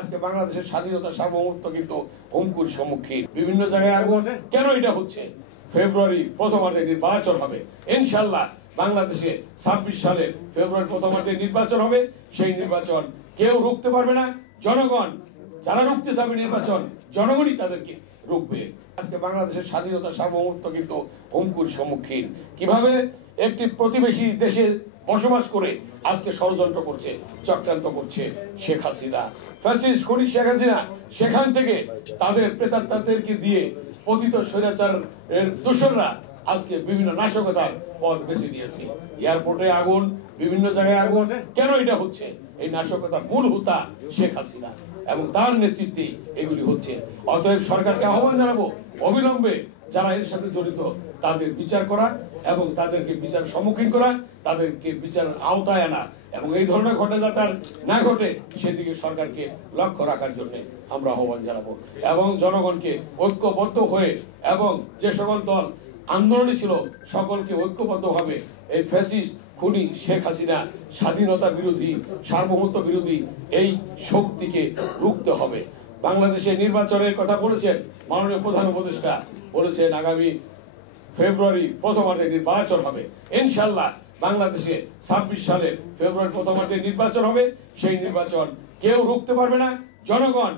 আজকে বাংলাদেশের স্বাধীনতা সার্বভৌমত্ব কিন্তু হুমকির সম্মুখীন। বিভিন্ন জায়গায় আগুন কেন এটা হচ্ছে? ফেব্রুয়ারি প্রথমার্ধে নির্বাচন হবে ইনশাআল্লাহ। বাংলাদেশে 26 সালে ফেব্রুয়ারি প্রথমার্ধে নির্বাচন হবে। সেই নির্বাচন কেউ রুখতে পারবে না। জনগণ যারা রুখতে চাবে নির্বাচন, জনগণই তাদেরকে রুখবে। আজকে বাংলাদেশের স্বাধীনতা সার্বভৌমত্ব কিন্তু হুমকির সম্মুখীন। কিভাবে একটি প্রতিবেশী দেশে বসবাস করে আজকে ষড়যন্ত্র করছে, চক্রান্ত করছে শেখ হাসিনা, ফ্যাসিস্ট খুনি শেখ হাসিনা। সেখান থেকে তাদের প্রেতাত্মাদেরকে দিয়ে পতিত স্বৈরাচারের দোসররা আজকে বিভিন্ন নাশকতার পথ বেছে নিয়েছে। এয়ারপোর্টে আগুন, বিভিন্ন জায়গায় আগুন কেন এটা হচ্ছে? এই নাশকতার মূল হোতা শেখ হাসিনা এবং তার নেতৃত্বে এগুলি হচ্ছে। অতএব সরকারকে আহ্বান জানাবো, অবিলম্বে যারা এর সাথে জড়িত তাদের বিচার করা এবং তাদেরকে বিচার সম্মুখীন করা, তাদেরকে বিচারের আওতায় আনা এবং এই ধরনের ঘটনা যাতে না ঘটে সেদিকে সরকারকে লক্ষ্য রাখার জন্য আমরা আহ্বান জানাবো। এবং জনগণকে ঐক্যবদ্ধ হয়ে এবং যে সকল দল আন্দোলনে ছিল সকলকে ঐক্যবদ্ধভাবে এই ফ্যাসিস্ট খুনি শেখ হাসিনা স্বাধীনতা বিরোধী, সার্বভৌমত্ব বিরোধী এই শক্তিকে রুখতে হবে। বাংলাদেশে নির্বাচনের কথা বলেছেন মাননীয় প্রধান উপদেষ্টা, বলেছেন আগামী ফেব্রুয়ারি প্রথমার্ধে নির্বাচন হবে ইনশাআল্লাহ। বাংলাদেশে 26 সালে ফেব্রুয়ারি প্রথমার্ধে নির্বাচন হবে। সেই নির্বাচন কেউ রুখতে পারবে না। জনগণ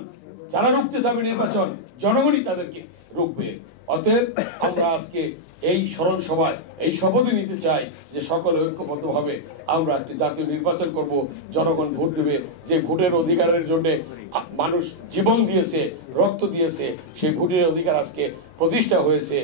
যারা রুখতে চাবে নির্বাচন, জনগণই তাদেরকে রুখবে। অতএব আমরা আজকে এই স্মরণ সভায় এই শপথ নিতে চাই যে সকলে ঐক্যবদ্ধভাবে আমরা একটি জাতীয় নির্বাচন করব। জনগণ ভোট দেবে, যে ভোটের অধিকারের জন্য মানুষ জীবন দিয়েছে, রক্ত দিয়েছে, সেই ভোটের অধিকার আজকে প্রতিষ্ঠা হয়েছে।